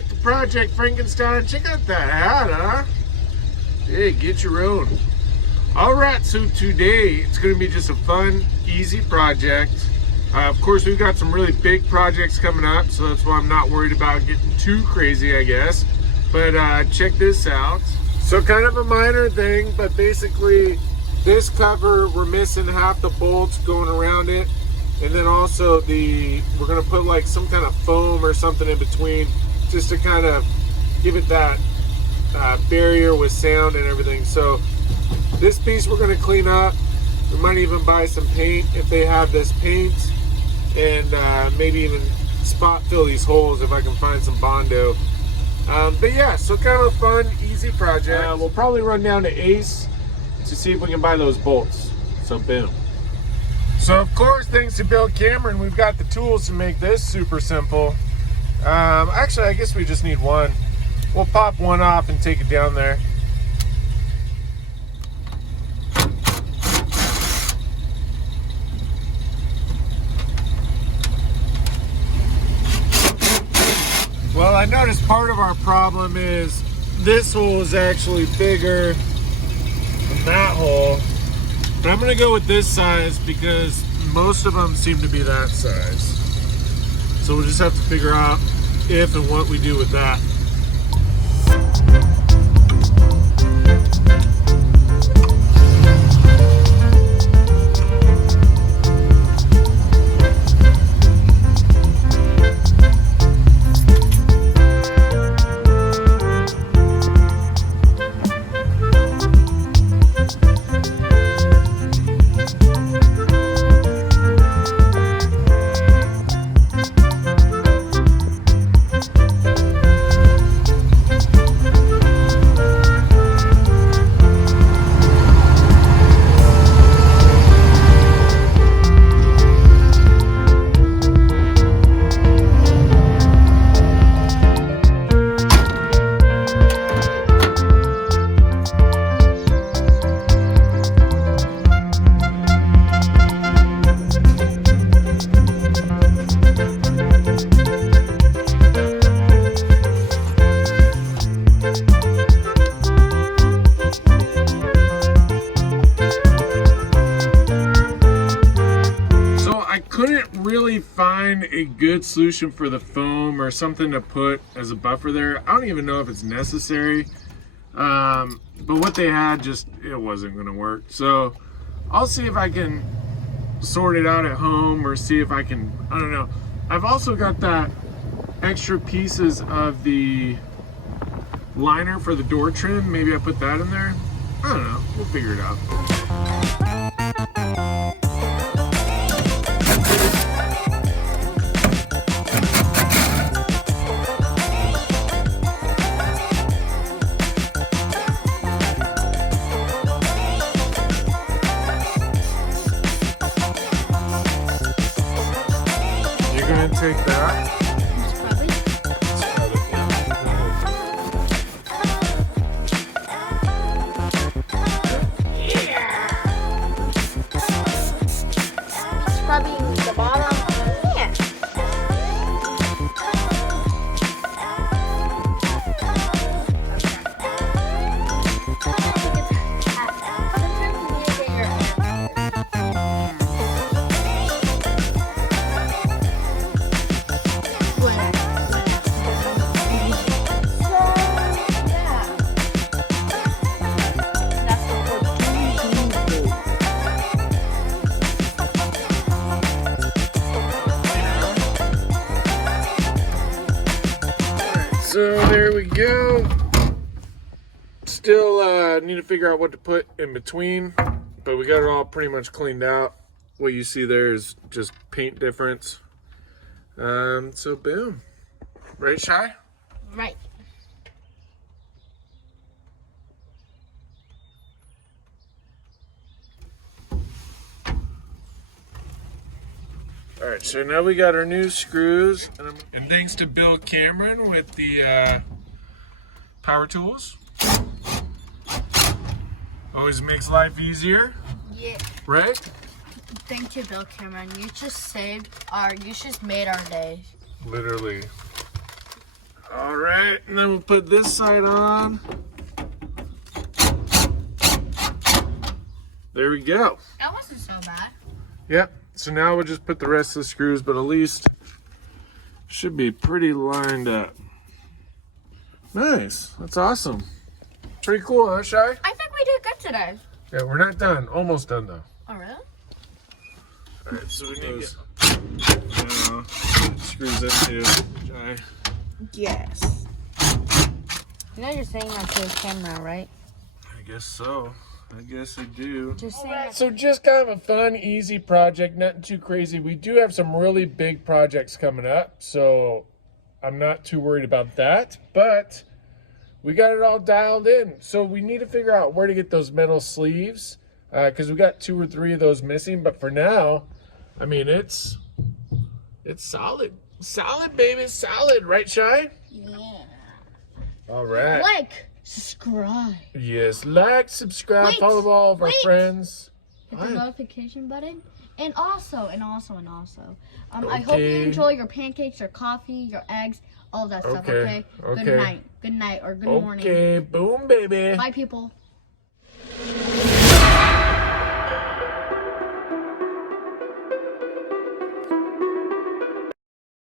like the Project Frankenstein? Check out that hat, huh? Hey, get your own. Alright, so today it's going to be just a fun, easy project. Of course, we've got some really big projects coming up, so that's why I'm not worried about getting too crazy, I guess. But check this out. So kind of a minor thing, but basically this cover, we're missing half the bolts going around it. And then also we're going to put like some kind of foam or something in between just to kind of give it that barrier with sound and everything. So this piece we're going to clean up. We might even buy some paint if they have this paint, and maybe even spot fill these holes if I can find some Bondo. But yeah, so kind of a fun, easy project. We'll probably run down to Ace to see if we can buy those bolts. So boom. So of course, thanks to Bill Cameron, we've got the tools to make this super simple. Actually, I guess we just need one. We'll pop one off and take it down there. Well, I noticed part of our problem is this hole is actually bigger than that hole. But I'm going to go with this size because most of them seem to be that size. So we'll just have to figure out if and what we do with that. Find a good solution for the foam or something to put as a buffer there. I don't even know if it's necessary, but what they had it wasn't going to work. So I'll see if I can sort it out at home, or see if I can, I don't know. I've also got that extra pieces of the liner for the door trim. Maybe I put that in there. I don't know, we'll figure it out. Take that. Scrubbing the bottom. Yeah. So there we go. Still need to figure out what to put in between, but we got it all pretty much cleaned out. What you see there is just paint difference. So boom. Right, Shy? Right. All right, so now we got our new screws, and thanks to Bill Cameron with the power tools. Always makes life easier. Yeah. Right? Thank you, Bill Cameron. You just made our day. Literally. All right, and then we'll put this side on. There we go. That wasn't so bad. Yep. So now we'll just put the rest of the screws, but at least should be pretty lined up. Nice. That's awesome. Pretty cool, huh, Shy? I think we did good today. Yeah, we're not done. Almost done, though. Oh, really? All right, so we need screws in too. Shy. Yes. You know you're saying that to the camera, right? I guess so. I guess I do. Just saying that. So just kind of a fun, easy project, nothing too crazy. We do have some really big projects coming up, so I'm not too worried about that, but we got it all dialed in. So we need to figure out where to get those metal sleeves, because we got 2 or 3 of those missing, but for now, I mean, it's solid. Solid, baby, solid. Right, Shy? Yeah. All right. Like, subscribe. Yes, like, subscribe, Wait, follow all of our wait. friends. Hit the What? notification button. And also, I hope you Okay. enjoy your pancakes, your coffee, your eggs, all that stuff, Okay, okay? okay. Good night, or good morning. Okay, boom, baby. Bye, people.